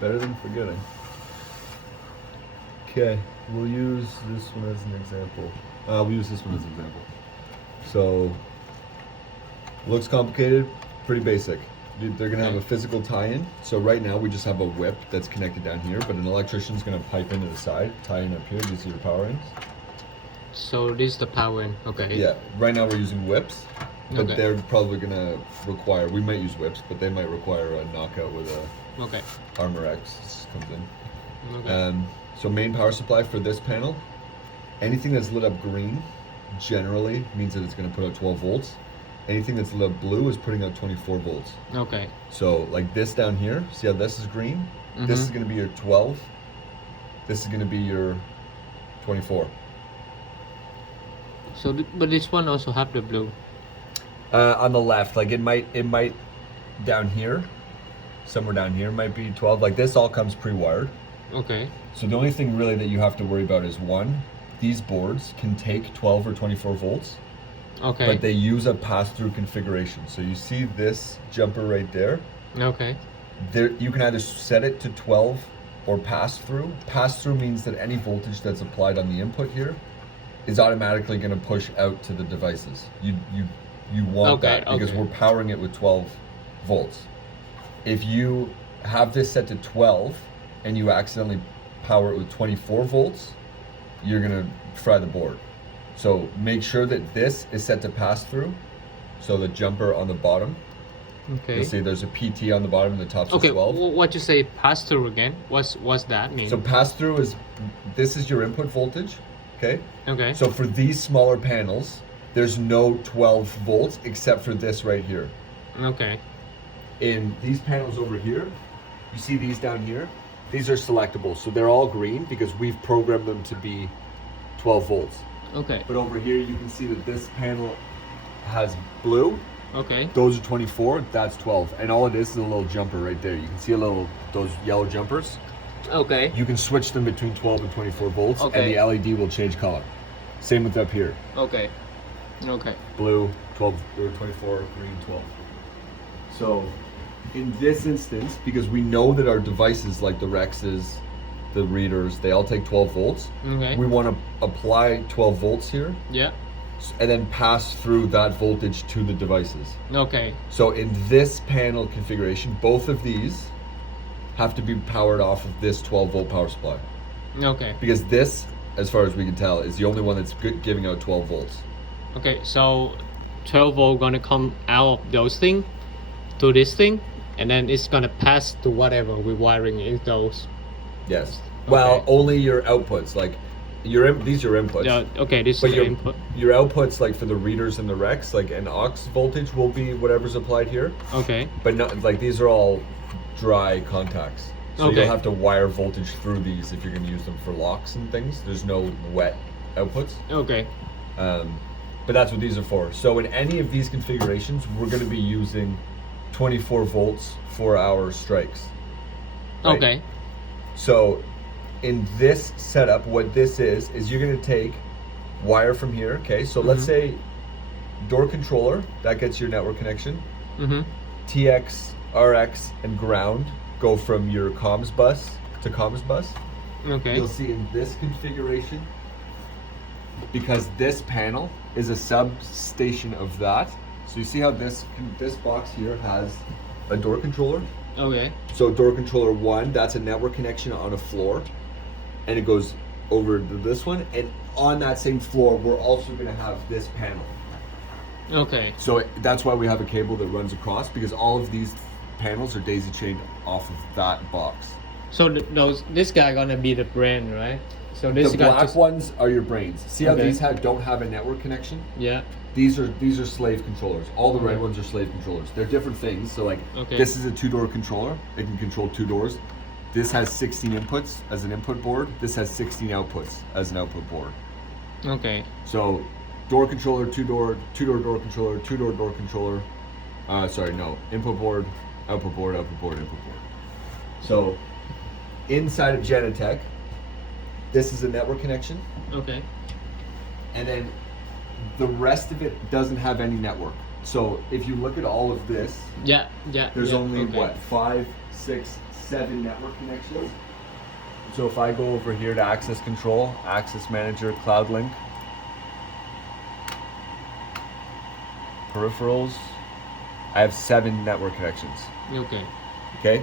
Better than forgetting. Okay, we'll use this one as an example. We'll use this one as an example. So, looks complicated, pretty basic. They're gonna have a physical tie-in. So right now we just have a whip that's connected down here, but an electrician's gonna pipe into the side, tie in up here. These are your power ends. So this is the power end. Okay. Yeah, right now we're using whips, but Okay. they're probably gonna require, we might use whips, but they might require a knockout with a Okay. Armor X comes in. Okay. So main power supply for this panel, anything that's lit up green generally means that it's gonna put out 12 volts. Anything that's lit up blue is putting out 24 volts. Okay. So like this down here, see how this is green? This is gonna be your 12. This is gonna be your 24. So, but this one also have the blue. On the left, like it might down here, somewhere down here might be 12. Like this all comes pre-wired. Okay. So the only thing really that you have to worry about is one, these boards can take 12 or 24 volts, Okay. but they use a pass-through configuration. So you see this jumper right there? Okay. There, you can either set it to 12 or pass-through. Pass-through means that any voltage that's applied on the input here is automatically going to push out to the devices. You want Okay, that because okay. we're powering it with 12 volts. If you have this set to 12 and you accidentally power it with 24 volts, you're going to fry the board. So make sure that this is set to pass-through. So the jumper on the bottom, Okay. you'll see there's a PT on the bottom and the top's Okay. 12. What you say pass through again? What's that mean? So pass-through is, this is your input voltage, okay? Okay. So for these smaller panels, there's no 12 volts except for this right here. Okay. In these panels over here, you see these down here? These are selectable, so they're all green because we've programmed them to be 12 volts. Okay. But over here, you can see that this panel has blue. Okay. Those are 24, that's 12. And all it is a little jumper right there. You can see those yellow jumpers. Okay. You can switch them between 12 and 24 volts, Okay. and the LED will change color. Same with up here. Okay. Okay. Blue, 12, or 24, green, 12. So, in this instance, because we know that our devices like the Rexes, the readers, they all take 12 volts. Okay. We want to apply 12 volts here, Yeah. and then pass through that voltage to the devices. Okay. So in this panel configuration, both of these have to be powered off of this 12 volt power supply. Okay. Because this, as far as we can tell, is the only one that's giving out 12 volts. Okay. So 12 volt gonna come out of those thing to this thing, and then it's gonna pass to whatever we're wiring in those. Yes. Well, Okay. only your outputs, like these are your inputs. Yeah. Okay. This But is the input. your outputs, like for the readers and the Rex, like an aux voltage will be whatever's applied here. Okay. But not like these are all dry contacts. So Okay. you'll have to wire voltage through these if you're going to use them for locks and things. There's no wet outputs. Okay. But that's what these are for. So in any of these configurations, we're going to be using 24 volts for our strikes. Right? Okay. So in this setup, what this is you're going to take wire from here, okay? So let's say door controller, that gets your network connection. Mm-hmm. TX, RX, and ground go from your comms bus to comms bus. Okay. You'll see in this configuration, because this panel is a substation of that. So you see how this box here has a door controller? Okay. So door controller 1, that's a network connection on a floor, and it goes over to this one, and on that same floor we're also going to have this panel. Okay. So that's why we have a cable that runs across, because all of these panels are daisy chained off of that box. So this guy gonna be the brain, right? So this The guy black just ones are your brains. See how Okay. these don't have a network connection? yeah. These are slave controllers. All the red Okay. ones are slave controllers. They're different things. So like Okay. this is a 2-door controller. It can control 2 doors. This has 16 inputs as an input board. This has 16 outputs as an output board. Okay. So door controller, 2-door door controller, 2-door door controller. Input board, output board, output board, input board. So inside of Genetec, this is a network connection, Okay. and then the rest of it doesn't have any network. So if you look at all of this, Yeah. Yeah. there's yeah, only okay. what, 5, 6, 7 network connections. So if I go over here to access control, access manager, cloud link, peripherals, I have 7 network connections. Okay. Okay.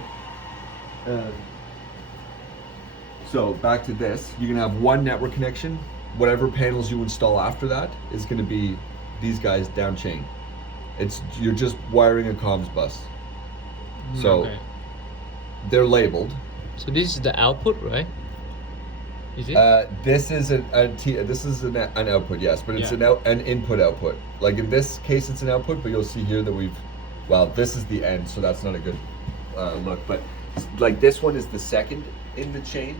So back to this, you're gonna have 1 network connection. Whatever panels you install after that is gonna be these guys down chain. You're just wiring a comms bus. So Okay. they're labeled. So this is the output, right? Is it? This is this is an output, yes, but it's Yeah. an input output. Like in this case, it's an output, but you'll see here that well, this is the end, so that's not a good look. But like this one is the second in the chain,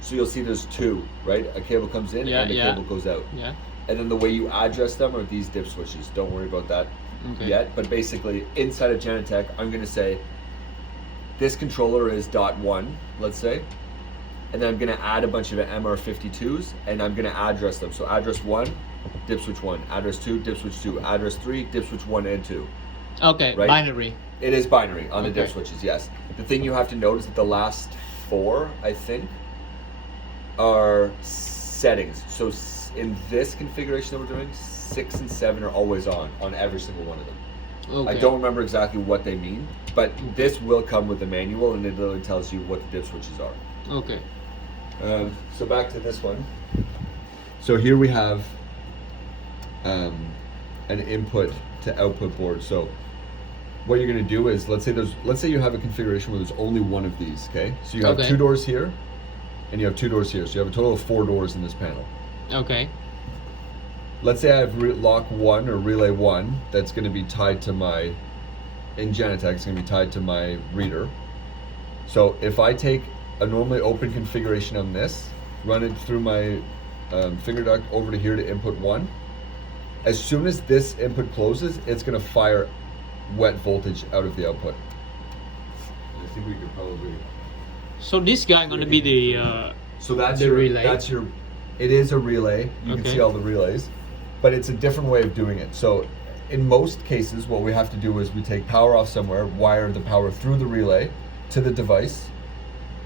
so you'll see there's 2, right? A cable comes in and a cable goes out. Yeah. And then the way you address them are these dip switches. Don't worry about that yet. But basically, inside of Genetec, I'm going to say this controller is .1, let's say. And then I'm going to add a bunch of MR52s, and I'm going to address them. So address 1, dip switch 1. Address 2, dip switch 2. Address 3, dip switch 1 and 2. Okay, Right? binary. It is binary on the dip Okay. switches, yes. The thing you have to note is that the last 4, I think, are settings. So in this configuration that we're doing, 6 and 7 are always on every single one of them. Okay. I don't remember exactly what they mean, but this will come with the manual, and it literally tells you what the dip switches are. Okay. So back to this one. So here we have an input to output board. So what you're going to do is, let's say you have a configuration where there's only one of these. Okay, so you have 2 doors here, and you have 2 doors here. So you have a total of 4 doors in this panel. Okay. Let's say I have lock 1 or relay 1 that's going to be tied to in Genetec, it's going to be tied to my reader. So if I take a normally open configuration on this, run it through my finger duct over to here to input 1, as soon as this input closes, it's going to fire wet voltage out of the output. I think we could probably... So this guy gonna be the So that's the relay. It is a relay. You can Okay. see all the relays, but it's a different way of doing it. So in most cases, what we have to do is we take power off somewhere, wire the power through the relay to the device,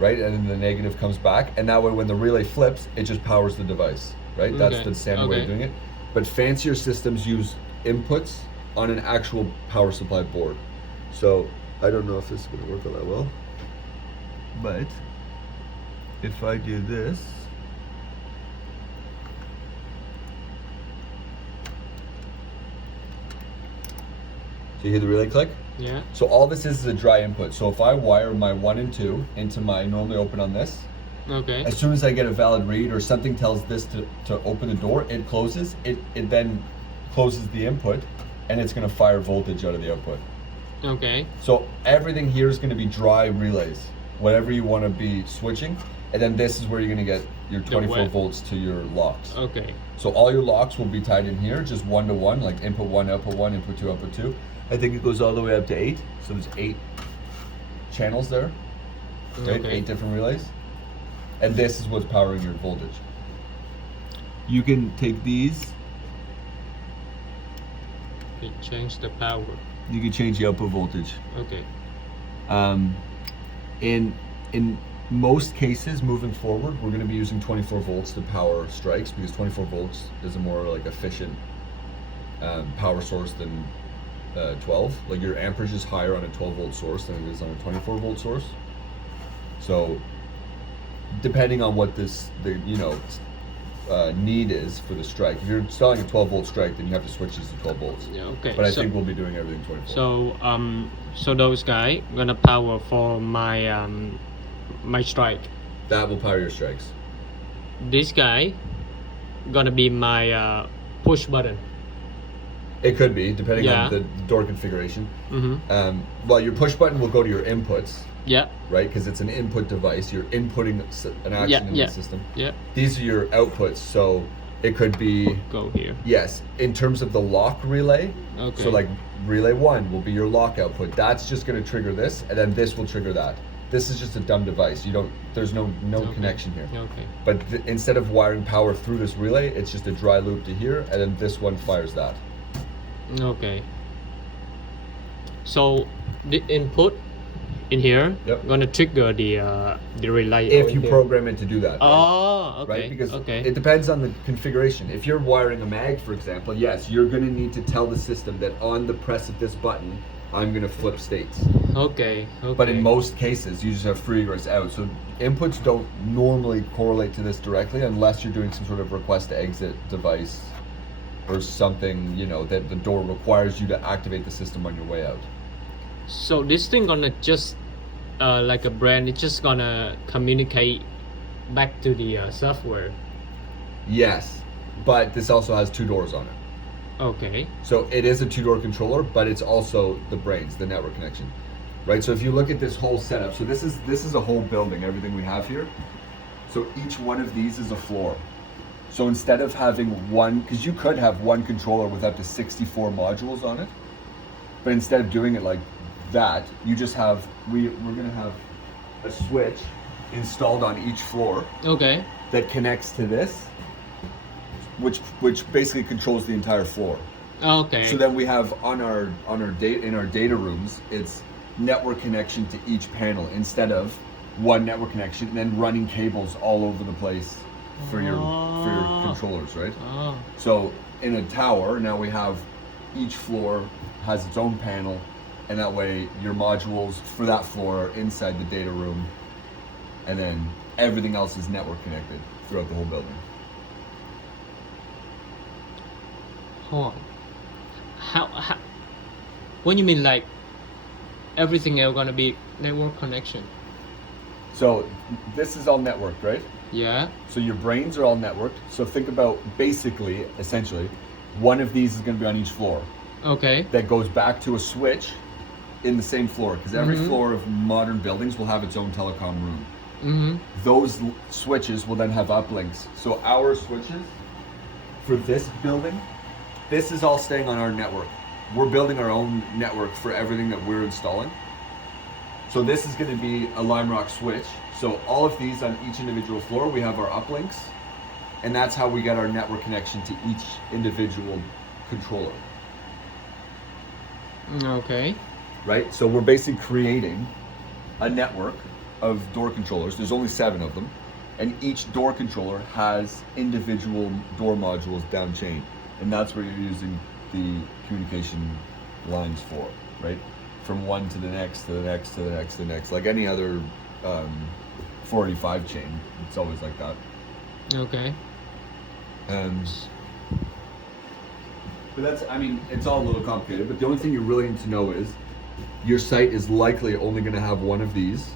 right? And then the negative comes back, and that way when the relay flips, it just powers the device, right? That's Okay. the standard way of Okay. doing it. But fancier systems use inputs on an actual power supply board. So I don't know if this is going to work all that well, but if I do this, so you hear the relay click? yeah. So all this is a dry input. So if I wire my 1 and 2 into my normally open on this, Okay. as soon as I get a valid read or something tells this to open the door, it closes. It then closes the input, and it's going to fire voltage out of the output. Okay. So everything here is going to be dry relays, whatever you want to be switching. And then this is where you're going to get your 24 wet. volts to your locks. Okay. So all your locks will be tied in here, just 1 to 1, like input 1, input 2, output 2. I think it goes all the way up to 8. So there's 8 channels there, right? Okay. 8 different relays. And this is what's powering your voltage. You can take these, It changed the power. you can change the output voltage. Okay. In most cases, moving forward, we're going to be using 24 volts to power strikes, because 24 volts is a more like efficient power source than 12. Like your amperage is higher on a 12 volt source than it is on a 24 volt source. So depending on what need is for the strike. If you're installing a 12 volt strike, then you have to switch these to 12 volts. Yeah. Okay. But I think we'll be doing everything 24. So those guys gonna power for my my strike. that will power your strikes. This guy gonna be my push button. It could be, depending Yeah. on the door configuration. Mm-hmm. Well, your push button will go to your inputs, Yeah. right? Because it's an input device. You're inputting an action in yeah. the system. Yeah. These are your outputs, so it could be, Go here. yes, in terms of the lock relay. Okay. So like relay 1 will be your lock output. That's just going to trigger this, and then this will trigger that. This is just a dumb device. There's no Okay. connection here. Okay. But instead of wiring power through this relay, it's just a dry loop to here, and then this one fires that. Okay. So the input in here Yep. gonna trigger the relay. If over you here. program it to do that. Right? Oh, okay. Right? Because okay. it depends on the configuration. If you're wiring a mag, for example, yes, you're going to need to tell the system that on the press of this button, I'm going to flip states. Okay. Okay. But in most cases, you just have free egress out. So inputs don't normally correlate to this directly unless you're doing some sort of request to exit device or something, you know, that the door requires you to activate the system on your way out. So this thing gonna just like a brand, it's just gonna communicate back to the software. Yes, but this also has 2 doors on it. Okay. So it is a 2-door controller, but it's also the brains, the network connection, right? So if you look at this whole setup, so this is a whole building, everything we have here. So each one of these is a floor. So instead of having one, because you could have one controller with up to 64 modules on it, but instead of doing it like that, you just have, we're gonna have a switch installed on each floor Okay. that connects to this, which basically controls the entire floor. Okay. So then we have on our data rooms, it's network connection to each panel instead of one network connection and then running cables all over the place for your controllers, right? Oh. So in a tower, now we have each floor has its own panel, and that way your modules for that floor are inside the data room, and then everything else is network connected throughout the whole building. Hold on. How when you mean like everything else gonna be network connection? So this is all networked, right? Yeah. So your brains are all networked. So think about basically, essentially, one of these is going to be on each floor. Okay. That goes back to a switch in the same floor, because every floor of modern buildings will have its own telecom room. Mm-hmm. Those switches will then have uplinks. So our switches for this building, this is all staying on our network. We're building our own network for everything that we're installing. So this is going to be a LimeRock switch. So all of these on each individual floor, we have our uplinks, and that's how we get our network connection to each individual controller. Okay. Right? So we're basically creating a network of door controllers. There's only 7 of them, and each door controller has individual door modules down chain, and that's where you're using the communication lines for, right? From one to the next, to the next, to the next, to the next. Like any other 485 chain, it's always like that. Okay. But that's, I mean, it's all a little complicated, but the only thing you really need to know is your site is likely only going to have one of these,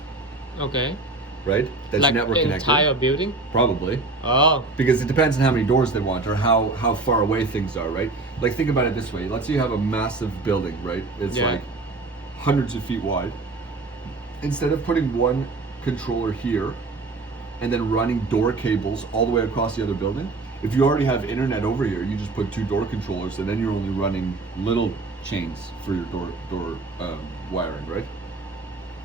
Okay. right? That's Like network the connected. entire building? Probably. Oh. Because it depends on how many doors they want or how far away things are, right? Like think about it this way. Let's say you have a massive building, right? It's Yeah. like hundreds of feet wide. Instead of putting one controller here and then running door cables all the way across the other building, if you already have internet over here, you just put 2 door controllers and then you're only running little chains for your door wiring, right?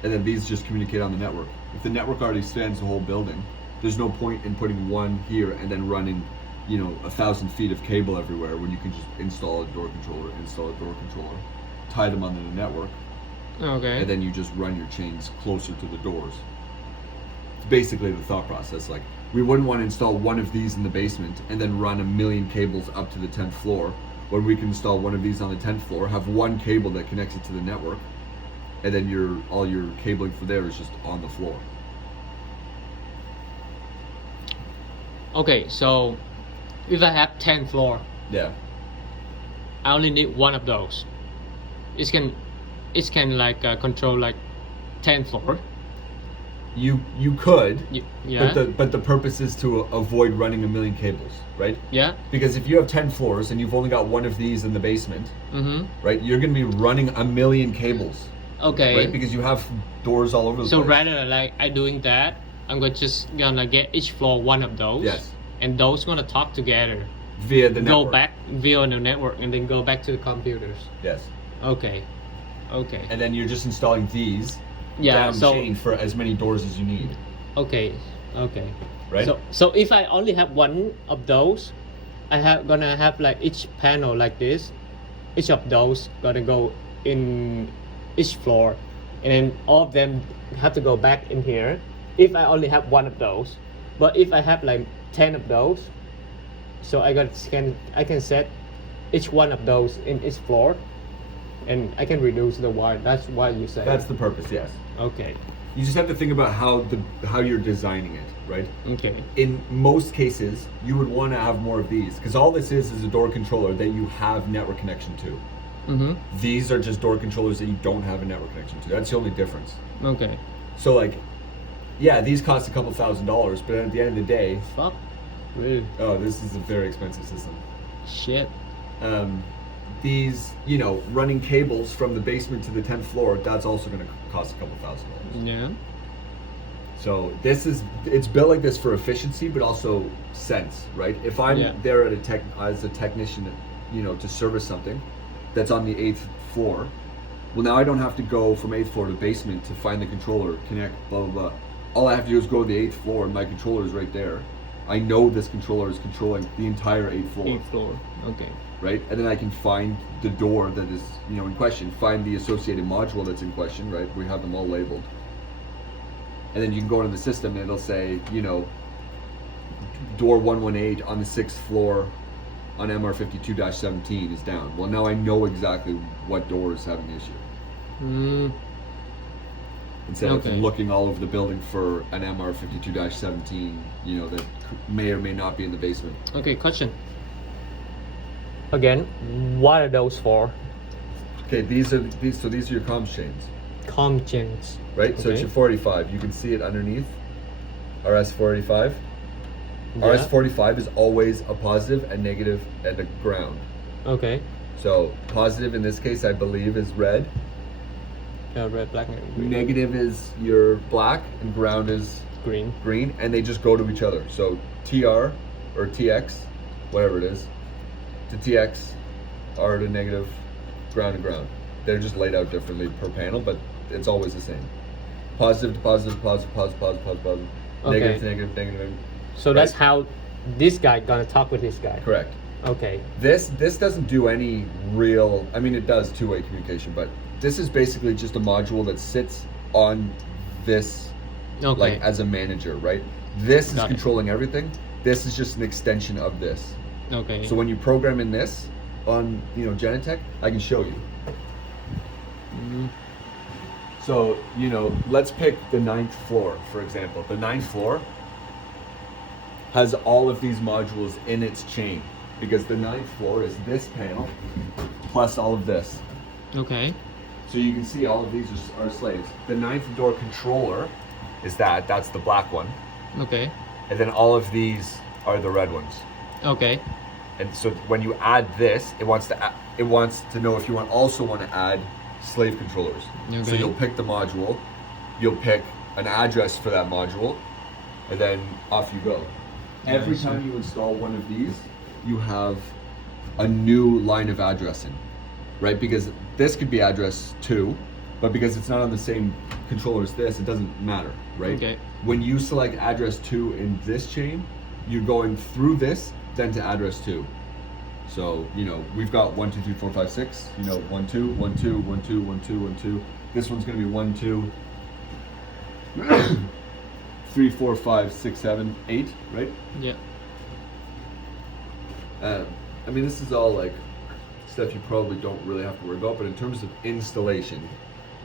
And then these just communicate on the network. If the network already spans the whole building, there's no point in putting one here and then running, 1,000 feet of cable everywhere when you can just install a door controller, tie them onto the network, Okay. and then you just run your chains closer to the doors. It's basically the thought process. Like, we wouldn't want to install one of these in the basement and then run 1,000,000 cables up to the 10th floor, when we can install one of these on the 10th floor, have one cable that connects it to the network, and then all your cabling for there is just on the floor. Okay, so if I have 10 floor, Yeah. I only need one of those. It can like control like 10 floor. You could, Yeah. but the purpose is to avoid running 1,000,000 cables, right? Yeah. Because if you have 10 floors and you've only got one of these in the basement, Mm-hmm. right, you're going to be running 1,000,000 cables, Okay. right? Because you have doors all over the So place. rather than like I doing that, I'm gonna get each floor one of those. Yes. And those gonna talk together. Via the network. Go back via the network and then go back to the computers. Yes. Okay. Okay. And then you're just installing these Yeah. down So chain for as many doors as you need, okay. Okay. right? So if I only have one of those, gonna have like each panel like this. Each of those gonna go in each floor. and then all of them have to go back in here. If I only have one of those, but if I have like 10 of those, so I can set each one of those in each floor, and I can reduce the wire. That's why you say. That's the purpose, yes. Okay. You just have to think about how you're designing it, right? Okay. In most cases, you would want to have more of these because all this is a door controller that you have network connection to. Mm-hmm. These are just door controllers that you don't have a network connection to. That's the only difference. Okay. So like, yeah, these cost a couple $1,000s, but at the end of the day, Fuck. Really? oh, this is a very expensive system. Shit. These, you know, running cables from the basement to the 10th floor, that's also going to cost a couple $1,000s. Yeah. So it's built like this for efficiency, but also sense, right? If I'm Yeah. there as a technician, you know, to service something that's on the 8th floor, well, now I don't have to go from 8th floor to basement to find the controller, connect, blah, blah, blah. All I have to do is go to the 8th floor and my controller is right there. I know this controller is controlling the entire 8th floor. 8th floor. Okay. Right? And then I can find the door that is, you know, in question, find the associated module that's in question, right? We have them all labeled. And then you can go into the system and it'll say, you know, door 118 on the 6th floor on MR52-17 is down. Well, now I know exactly what door is having the issue. Instead of Okay. looking all over the building for an MR52-17, you know, that may or may not be in the basement. Okay, question. Again, what are those for? Okay, these are your comms chains. Com chains. Right? So it's Okay. your 485. You can see it underneath. RS485. Yeah. RS45 is always a positive and negative and a ground. Okay. So positive in this case, I believe, is red. Red, black, and green. Negative is your black, and ground is Green. green, and they just go to each other. So TR or TX, whatever it is, to TX, R to negative, ground to ground. They're just laid out differently per panel, but it's always the same. Positive to positive, positive, positive, positive, positive, positive. Okay. Negative to negative, negative. So that's how this guy gonna talk with this guy. Correct. Okay. This doesn't do any real, I mean, it does two-way communication, but this is basically just a module that sits on this, Okay. like, as a manager, right? This is Got it. controlling everything. This is just an extension of this. Okay. So when you program in this on, you know, Genetec, I can show you. So, you know, let's pick the 9th floor, for example. The 9th floor has all of these modules in its chain because the 9th floor is this panel plus all of this. Okay. So you can see all of these are slaves. The 9th door controller is that's the black one. Okay. And then all of these are the red ones. Okay. And so when you add this, it wants to know if you also want to add slave controllers. So Okay. you'll pick the module, you'll pick an address for that module, and then off you go. Every I see. time you install one of these, you have a new line of addressing, right? Because this could be address 2, but because it's not on the same controller as this, it doesn't matter, right? Okay. When you select address 2 in this chain, you're going through this, then to address 2. So, you know, we've got 1, 2, 3, 4, 5, 6, you know, 1, 2, 1, 2, 1, 2, 1, 2, 1, 2. This one's gonna be 1, 2, 3, 4, 5, 6, 7, 8, right? Yeah. I mean, this is all like stuff you probably don't really have to worry about, but in terms of installation,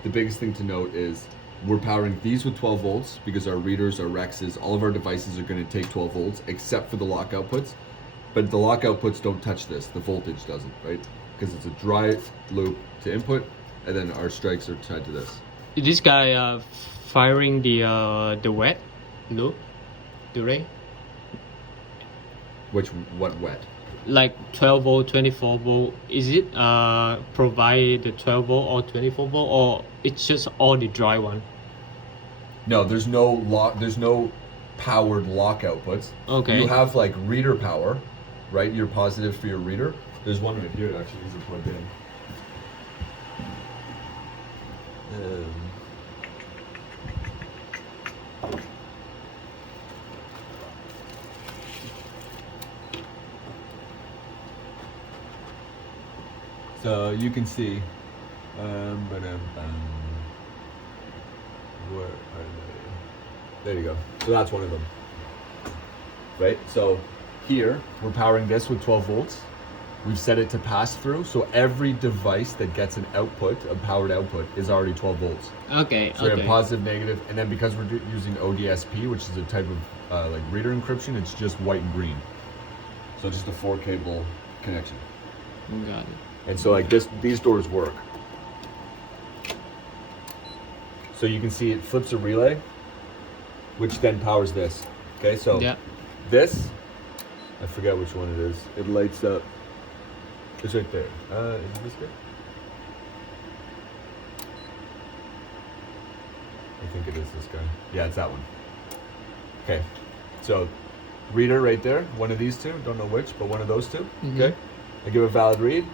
the biggest thing to note is we're powering these with 12 volts because our readers, our Rexes, all of our devices are going to take 12 volts except for the lock outputs. But the lock outputs don't touch this, the voltage doesn't, right? Because it's a dry loop to input, and then our strikes are tied to this. Is this guy firing the wet loop? The ray? What wet? Like 12 volt, 24 volt. Is it provide the 12 volt or 24 volt, or it's just all the dry one? No, there's no powered lock outputs. Okay. You have like reader power, right? You're positive for your reader. There's one right here actually. These are plugged in. So you can see, Where are they? There you go. So that's one of them. Right? So here, we're powering this with 12 volts. We've set it to pass through, so every device that gets an output, a powered output, is already 12 volts. Okay. So we Okay. have positive, negative, and then because we're using ODSP, which is a type of like reader encryption, it's just white and green. So just a 4-cable connection. Got it. And so like this, these doors work. So you can see it flips a relay, which then powers this. Okay, so Yeah. this, I forget which one it is. It lights up. It's right there. Is it this guy? I think it is this guy. Yeah, it's that one. Okay, so reader right there, one of these two, don't know which, but one of those 2. Mhm. Okay, I give a valid read,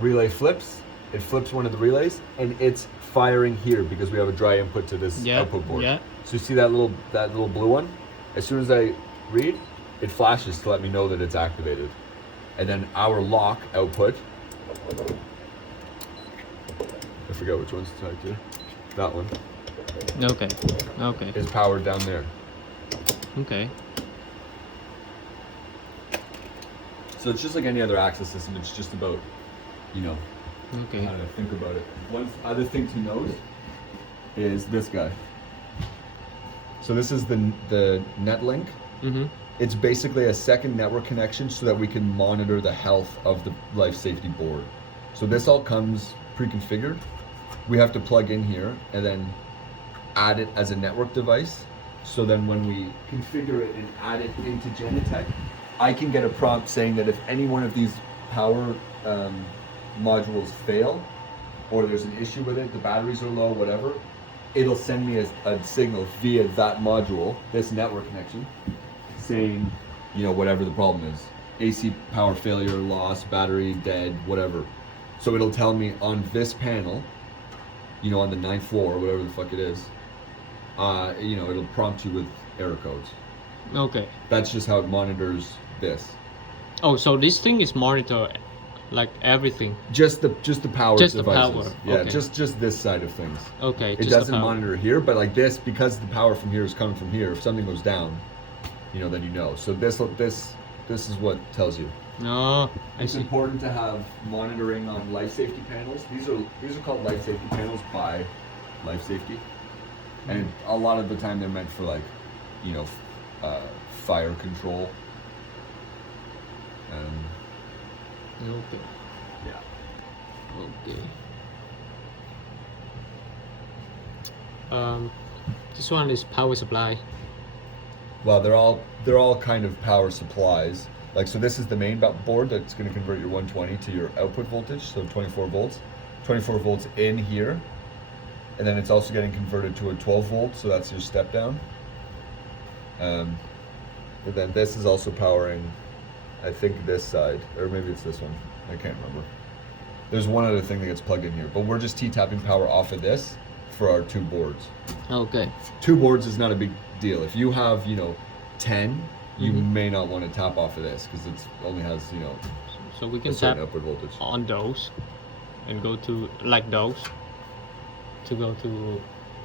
relay flips, it flips one of the relays, and it's firing here because we have a dry input to this Yeah. output board. Yeah. So you see that little blue one? As soon as I read, it flashes to let me know that it's activated. And then our lock output, I forget which one's tied to, that one, Okay. Okay. is powered down there. Okay. So it's just like any other access system, it's just about, you know, Okay. how to think about it. One other thing to note is this guy. So this is the Netlink. Mm-hmm. It's basically a second network connection so that we can monitor the health of the life safety board. So this all comes pre-configured. We have to plug in here and then add it as a network device. So then when we configure it and add it into Genetec, I can get a prompt saying that if any one of these power modules fail, or there's an issue with it, the batteries are low, whatever, it'll send me a signal via that module, this network connection, saying, you know, whatever the problem is. AC power failure, loss, battery dead, whatever. So it'll tell me on this panel, you know, on the 9th floor, whatever the fuck it is, you know, it'll prompt you with error codes. Okay. That's just how it monitors this. Oh, so this thing is monitor like everything. Just the power Just the devices. power, Yeah, okay. just this side of things. Okay. It just the doesn't power. monitor here, but like this, because the power from here is coming from here, if something goes down, you know, then you know. So this is what tells you. No, I It's see. important to have monitoring on life safety panels. These are called life safety panels by Life Safety, and a lot of the time they're meant for like, you know, fire control. Okay. Yeah. Okay. This one is power supply. Well, they're all kind of power supplies. Like, so this is the main board that's going to convert your 120 to your output voltage, so 24 volts. 24 volts in here. And then it's also getting converted to a 12 volt, so that's your step down. But then this is also powering, I think, this side, or maybe it's this one. I can't remember. There's one other thing that gets plugged in here, but we're just T-tapping power off of this for our 2 boards. Okay. 2 boards is not a big deal. If you have, you know, 10, you Mhm. may not want to tap off of this because it only has, you know, So we a can certain tap output voltage. on those and go to like those to go to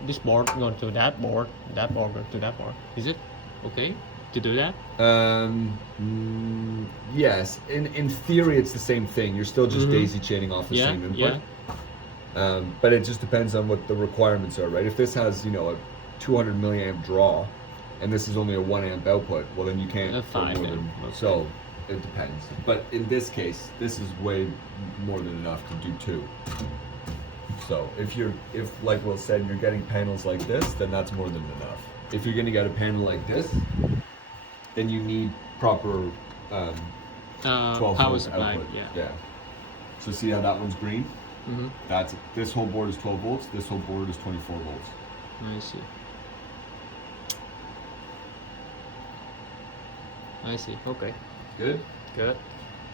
this board, go to that board, go to that board. Is it okay to do that? Yes. In theory, it's the same thing. You're still just Mhm. daisy chaining off the Yeah, same input. yeah. But it just depends on what the requirements are, right? If this has, you know, a 200 milliamp draw, and this is only a 1 amp output, well then you can't. A go 5 more amp, than- okay. So it depends. But in this case, this is way more than enough to do 2. So if like Will said, you're getting panels like this, then that's more than enough. If you're gonna get a panel like this, then you need proper 12 Power volt supply. output. Yeah. So see how that one's green? Mm-hmm. That's this whole board is 12 volts. This whole board is 24 volts. I see. I see. Okay. Good. Good.